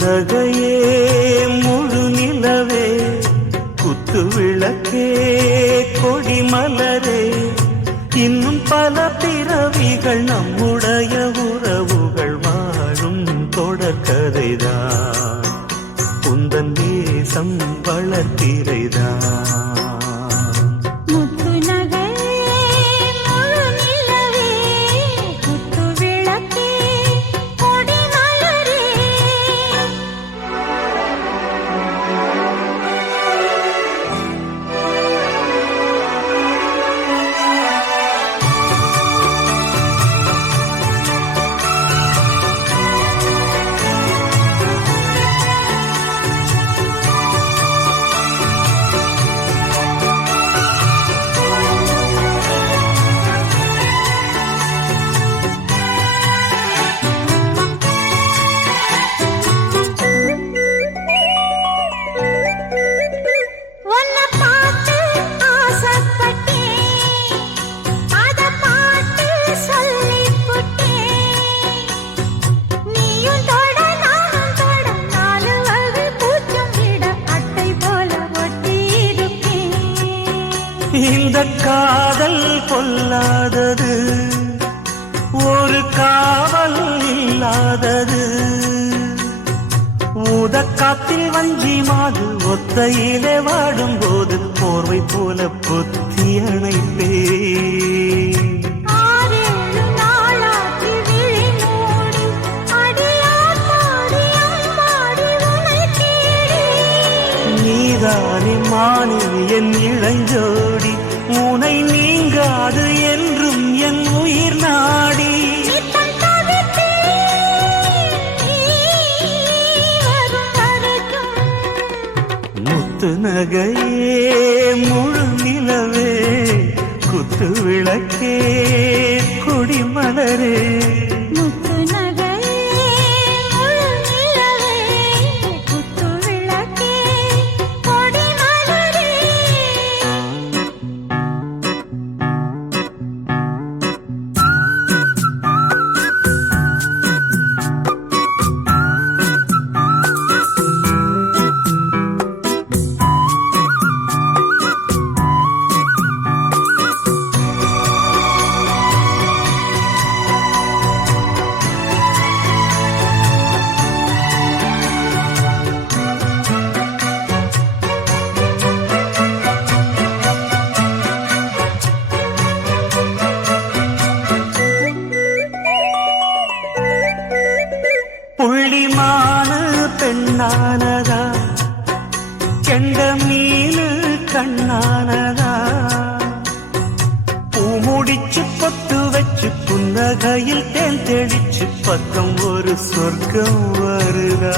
நகையே முழு நிலவே குத்து விளக்கே கொடி மலரே இன்னும் பல பிறவிகள் நம்முடைய உறவுகள் வாழும் தொடர்கதைதான் உந்தன் தேசம் வளர்த்திரைதான் இந்த காதல் பொல்லாதது ஒரு காவல் இல்லாதது ஊதக்காத்தில் வஞ்சி மாது ஒத்தையிலே வாடும் போது போர்வை போல புத்தி அணைப்பே நீதானே மானே என் இளஞ்சோடி உனை நீங்காது என்றும் என் உயிர் நாடி முத்து நகையே முழு நிலவே குத்து விளக்கே கொடி மலரே புள்ளிமான பெண்ணானதா கெண்ட மீனு கண்ணானதா பூ முடிச்சு பொட்டு வச்சு புன்னகையில் தேன் தெளிச்சு பக்கம் ஒரு சொர்க்கம் வருதா